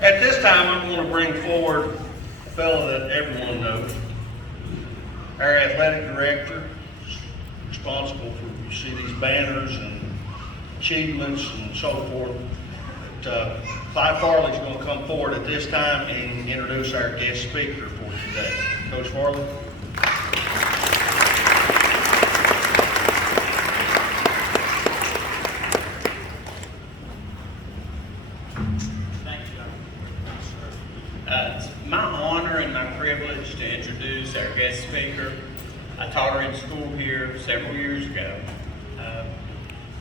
At this time, I'm going to bring forward a fellow that everyone knows, our athletic director, responsible for, you see these banners and achievements and so forth. But, Clyde Farley's going to come forward at this time and introduce our guest speaker for today. Coach Farley. It's my honor and my privilege to introduce our guest speaker. I taught her in school here several years ago.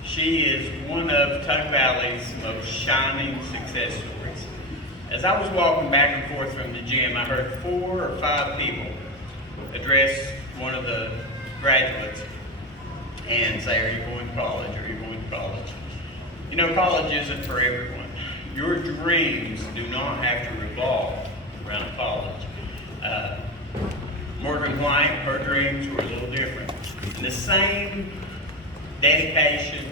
She is one of Tug Valley's most shining success stories. As I was walking back and forth from the gym, I heard 4 or 5 people address one of the graduates and say, "Are you going to college? Are you going to college?" You know, college isn't for everyone. Your dreams do not have to revolve around college. Morgan White, her dreams were a little different. And the same dedication,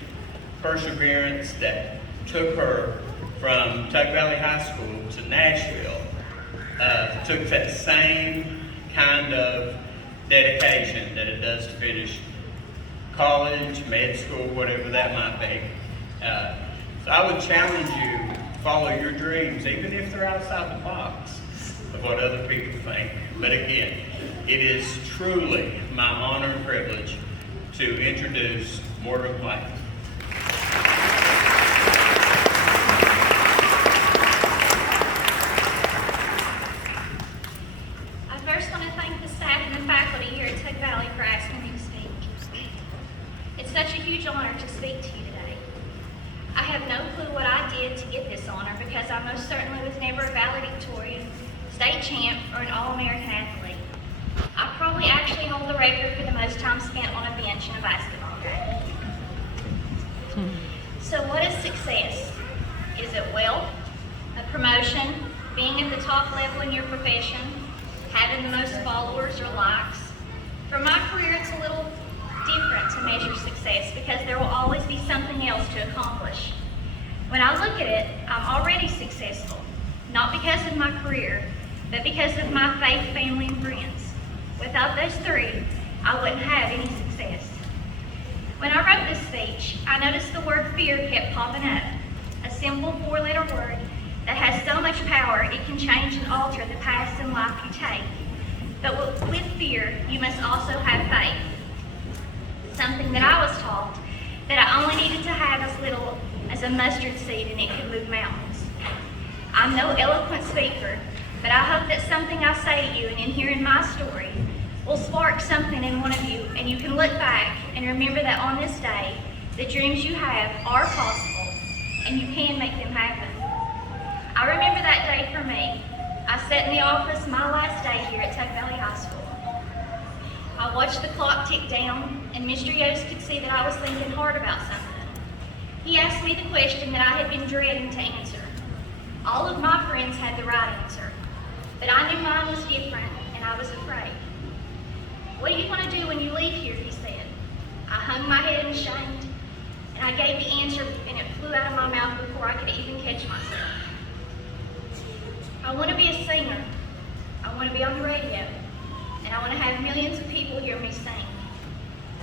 perseverance that took her from Tug Valley High School to Nashville took that same kind of dedication that it does to finish college, med school, whatever that might be. So I would challenge you to follow your dreams, even if they're outside the box of what other people think. But again, it is truly my honor and privilege to introduce Morgan White. I first want to thank the staff and the faculty here at Tug Valley for asking me to speak. It's such a huge honor to speak to you today. I have no clue what I did to get this honor because I most certainly was never a valedictorian, state champ, or an All-American athlete. I probably actually hold the record for the most time spent on a bench in a basketball game. So what is success? Is it wealth, a promotion, being at the top level in your profession, having the most followers or likes? For my career, it's a little different to measure success because there will always be something else to accomplish. When I look at it, I'm already successful, not because of my career, but because of my faith, family, and friends. Without those 3, I wouldn't have any success. When I wrote this speech, I noticed the word fear kept popping up, a simple 4-letter word that has so much power it can change and alter the paths in life you take. But with fear, you must also have faith. Something that I was taught that I only needed to have as little as a mustard seed and it could move mountains. I'm no eloquent speaker, but I hope that something I say to you and in hearing my story will spark something in one of you and you can look back and remember that on this day, the dreams you have are possible and you can make them happen. I remember that day for me. I sat in the office my last day here at Tug Valley High School. I watched the clock tick down, and Mr. Yost could see that I was thinking hard about something. He asked me the question that I had been dreading to answer. All of my friends had the right answer, but I knew mine was different, and I was afraid. "What do you want to do when you leave here?" he said. I hung my head in shame, and I gave the answer, and it flew out of my mouth before I could even catch myself. I want to be a singer. I want to be on the radio. And I want to have millions of people hear me sing.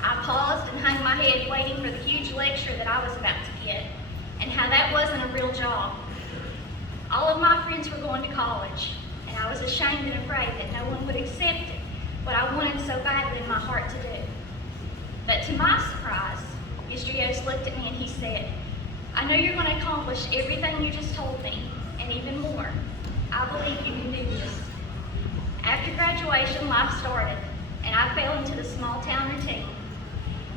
I paused and hung my head waiting for the huge lecture that I was about to get and how that wasn't a real job. All of my friends were going to college and I was ashamed and afraid that no one would accept it, what I wanted so badly in my heart to do. But to my surprise, Mr. Yost looked at me and he said, "I know you're going to accomplish everything you just told me and even more. I believe you can do this." After graduation, life started, and I fell into the small town routine.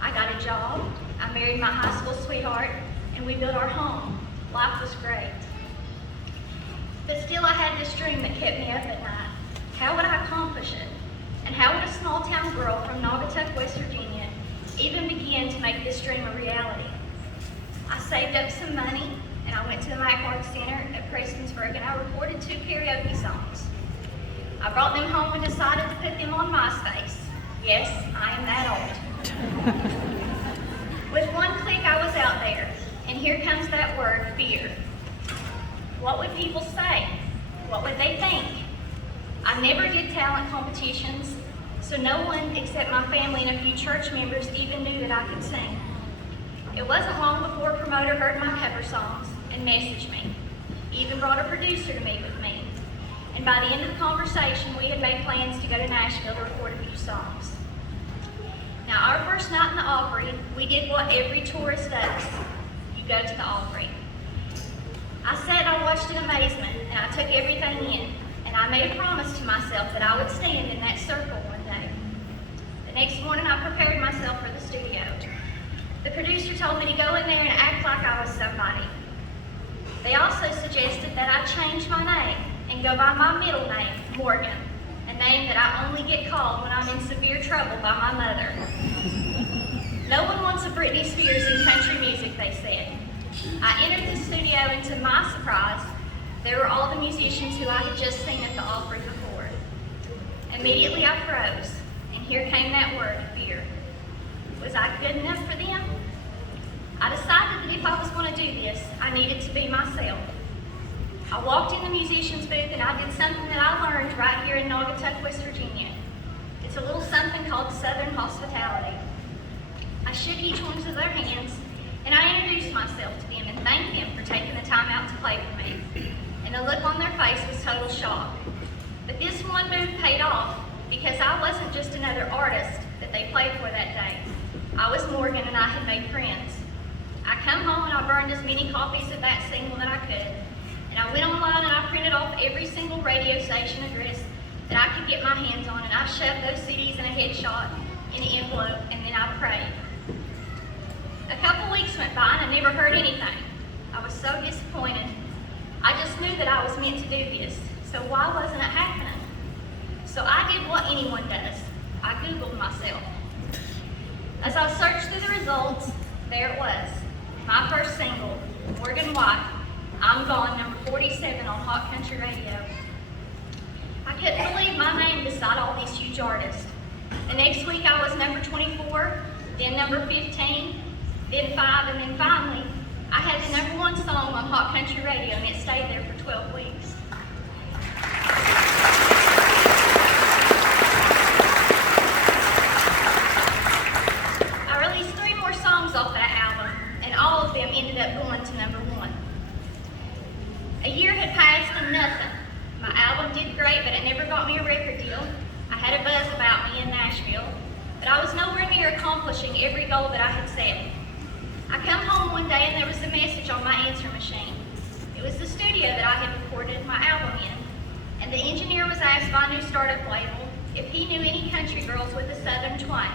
I got a job, I married my high school sweetheart, and we built our home. Life was great. But still I had this dream that kept me up at night. How would I accomplish it? And how would a small town girl from Naugatuck, West Virginia, even begin to make this dream a reality? I saved up some money, and I went to the Mac Art Center at Prestonsburg, and I recorded 2 karaoke songs. I brought them home and decided to put them on MySpace. Yes, I am that old. With one click, I was out there, and here comes that word, fear. What would people say? What would they think? I never did talent competitions, so no one except my family and a few church members even knew that I could sing. It wasn't long before a promoter heard my cover songs and messaged me. He even brought a producer to meet with me. And by the end of the conversation, we had made plans to go to Nashville to record a few songs. Now, our first night in the Opry, we did what every tourist does. You go to the Opry. I sat and I watched in amazement, and I took everything in, and I made a promise to myself that I would stand in that circle one day. The next morning, I prepared myself for the studio. The producer told me to go in there and act like I was somebody. They also suggested that I change my name and go by my middle name, Morgan, a name that I only get called when I'm in severe trouble by my mother. No one wants a Britney Spears in country music, they said. I entered the studio, and to my surprise, there were all the musicians who I had just seen at the Opry before. Immediately I froze, and here came that word, fear. Was I good enough for them? I decided that if I was going to do this, I needed to be myself. I walked in the musician's booth and I did something that I learned right here in Naugatuck, West Virginia. It's a little something called Southern hospitality. I shook each one of their hands and I introduced myself to them and thanked them for taking the time out to play with me. And the look on their face was total shock. But this one move paid off because I wasn't just another artist that they played for that day. I was Morgan and I had made friends. I come home and I burned as many copies of that single that I could. And I went online and I printed off every single radio station address that I could get my hands on, and I shoved those CDs in a headshot in an envelope, and then I prayed. A couple weeks went by and I never heard anything. I was so disappointed. I just knew that I was meant to do this, so why wasn't it happening? So I did what anyone does. I Googled myself. As I searched through the results, there it was. My first single, Morgan White, I'm Gone, number 47 on Hot Country Radio. I couldn't believe my name beside all these huge artists. The next week I was number 24, then number 15, then 5, and then finally, I had the number 1 song on Hot Country Radio, and it stayed there for 12 weeks. I released 3 more songs off that album, and all of them ended up going to number 1. A year had passed and nothing. My album did great, but it never got me a record deal. I had a buzz about me in Nashville, but I was nowhere near accomplishing every goal that I had set. I come home one day and there was a message on my answer machine. It was the studio that I had recorded my album in, and the engineer was asked by a new startup label if he knew any country girls with a southern twang.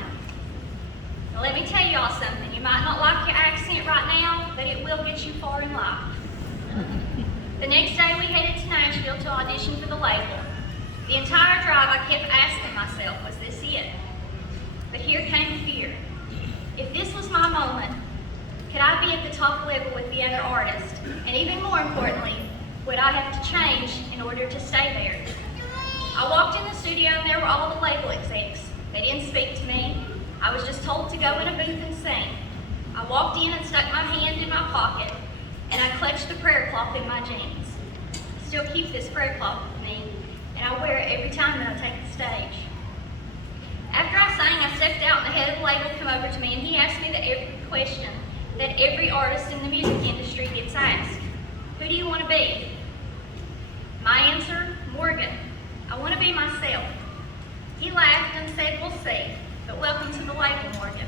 Now let me tell y'all something. You might not like your accent right now, but it will get you far in life. The next day we headed to Nashville to audition for the label. The entire drive I kept asking myself, was this it? But here came fear. If this was my moment, could I be at the top level with the other artists? And even more importantly, would I have to change in order to stay there? I walked in the studio and there were all the label execs. They didn't speak to me. I was just told to go in a booth and sing. I walked in and stuck my hand in my pocket, and I clutched the prayer cloth in my jeans. I still keep this prayer cloth with me, and I wear it every time that I take the stage. After I sang, I stepped out and the head of the label came over to me and he asked me the question that every artist in the music industry gets asked. Who do you want to be? My answer, Morgan. I want to be myself. He laughed and said, we'll see, but welcome to the label, Morgan.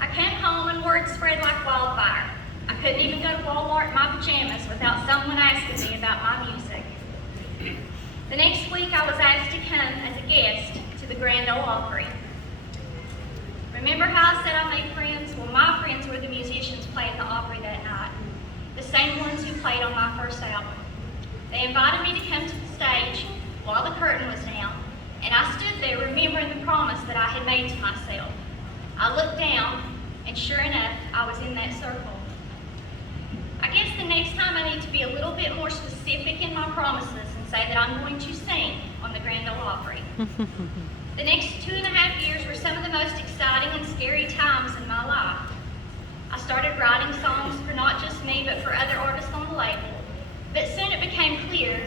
I came home and word spread like wildfire. I couldn't even go to Walmart in my pajamas without someone asking me about my music. The next week I was asked to come as a guest to the Grand Ole Opry. Remember how I said I made friends? Well, my friends were the musicians playing the Opry that night, the same ones who played on my first album. They invited me to come to the stage while the curtain was down, and I stood there remembering the promise that I had made to myself. I looked down, and sure enough, I was in that circle. I guess the next time I need to be a little bit more specific in my promises and say that I'm going to sing on the Grand Ole Opry. The next 2.5 years were some of the most exciting and scary times in my life. I started writing songs for not just me, but for other artists on the label. clear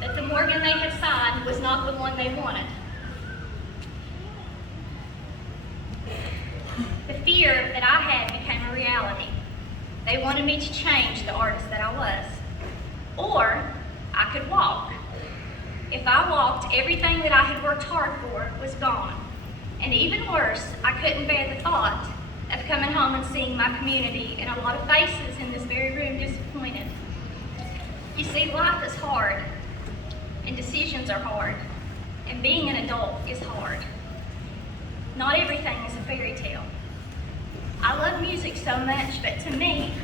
that the Morgan they had signed was not the one they wanted. The fear that I had became a reality. They wanted me to change the artist that I was. Or I could walk. If I walked, everything that I had worked hard for was gone. And even worse, I couldn't bear the thought of coming home and seeing my community and a lot of faces in this very room disappointed. You see, life is hard, and decisions are hard, and being an adult is hard. Not everything is a fairy tale. I love music so much, but to me,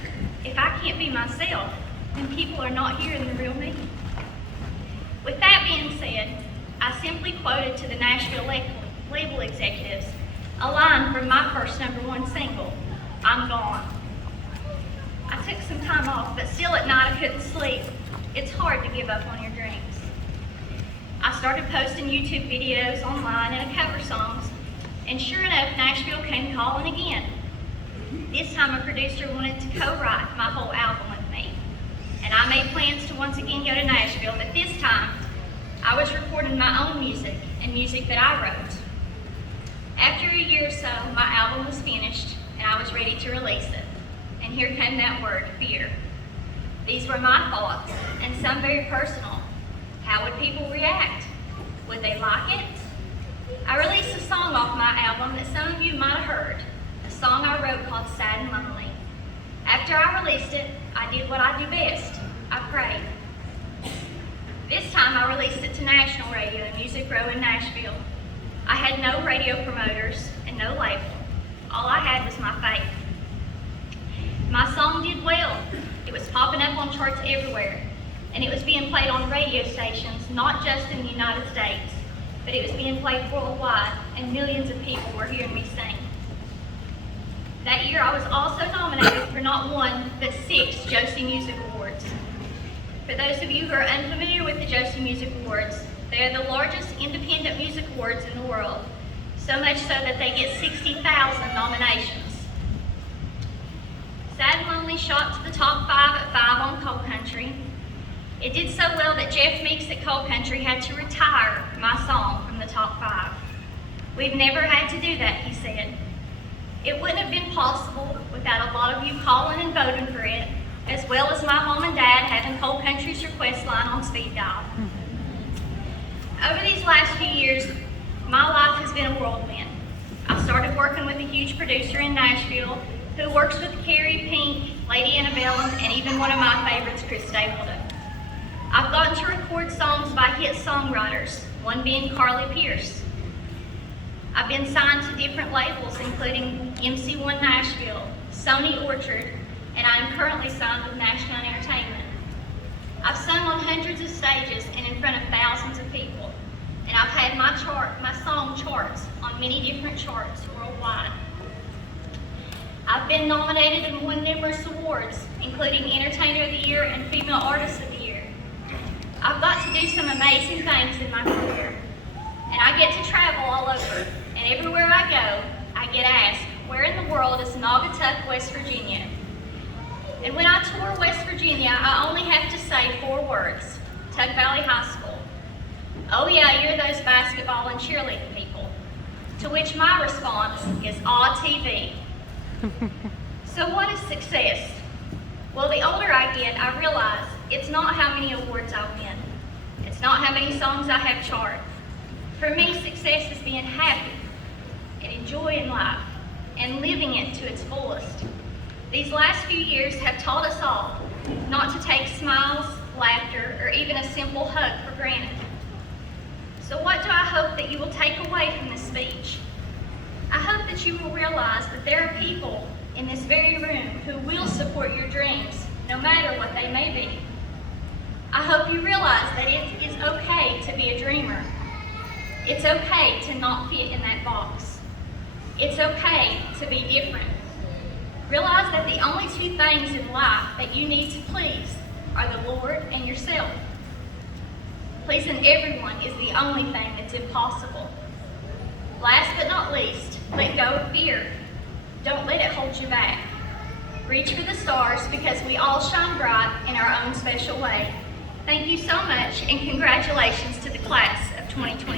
if I can't be myself, then people are not hearing the real me. With that being said, I simply quoted to the Nashville label executives a line from my first #1 single, "I'm Gone." I took some time off, but still at night I couldn't sleep. It's hard to give up on your dreams. I started posting YouTube videos online and cover songs, and sure enough, Nashville came calling again. This time a producer wanted to co-write my whole album with me, and I made plans to once again go to Nashville, but this time I was recording my own music and music that I wrote. After a year or so, my album was finished and I was ready to release it. And here came that word, fear. These were my thoughts, and some very personal. How would people react? Would they like it? I released a song off my album that some of you might have heard, a song I wrote called Sad and Lonely. After I released it, I did what I do best. I prayed. This time I released it to national radio and Music Row in Nashville. I had no radio promoters and no label. All I had was my faith. My song did well. It was popping up on charts everywhere, and it was being played on radio stations, not just in the United States, but it was being played worldwide, and millions of people were hearing me sing. That year I was also nominated for not one, but 6 Josie Music Awards. For those of you who are unfamiliar with the Josie Music Awards, they are the largest independent music awards in the world, so much so that they get 60,000 nominations. Sad and Lonely shot to the top 5 at 5 on Coal Country. It did so well that Jeff Meeks at Coal Country had to retire my song from the top 5. We've never had to do that, he said. It wouldn't have been possible without a lot of you calling and voting for it, as well as my mom and dad having Coal Country's request line on speed dial. Over these last few years, my life has been a whirlwind. I started working with a huge producer in Nashville who works with Carrie, Pink, Lady Antebellum, and even one of my favorites, Chris Stapleton. I've gotten to record songs by hit songwriters, one being Carly Pearce. I've been signed to different labels, including MC1 Nashville, Sony Orchard, and I am currently signed with National Entertainment. I've sung on hundreds of stages and in front of thousands of people, and I've had my song charts on many different charts worldwide. I've been nominated and won numerous awards, including Entertainer of the Year and Female Artist of the Year. I've got to do some amazing things in my career, and I get to travel all over, and everywhere I go, I get asked, where in the world is Naugatuck, West Virginia? And when I tour West Virginia, I only have to say 4 words, Tug Valley High School. Oh yeah, you're those basketball and cheerleading people. To which my response is, aw, TV. So what is success? Well, the older I get, I realize it's not how many awards I win. It's not how many songs I have chart. For me, success is being happy and enjoying life and living it to its fullest. These last few years have taught us all not to take smiles, laughter, or even a simple hug for granted. So what do I hope that you will take away from this speech? I hope that you will realize that there are people in this very room who will support your dreams, no matter what they may be. I hope you realize that it is okay to be a dreamer. It's okay to not fit in that box. It's okay to be different. Realize that the only 2 things in life that you need to please are the Lord and yourself. Pleasing everyone is the only thing that's impossible. Last but not least, let go of fear. Don't let it hold you back. Reach for the stars because we all shine bright in our own special way. Thank you so much, and congratulations to the class of 2020.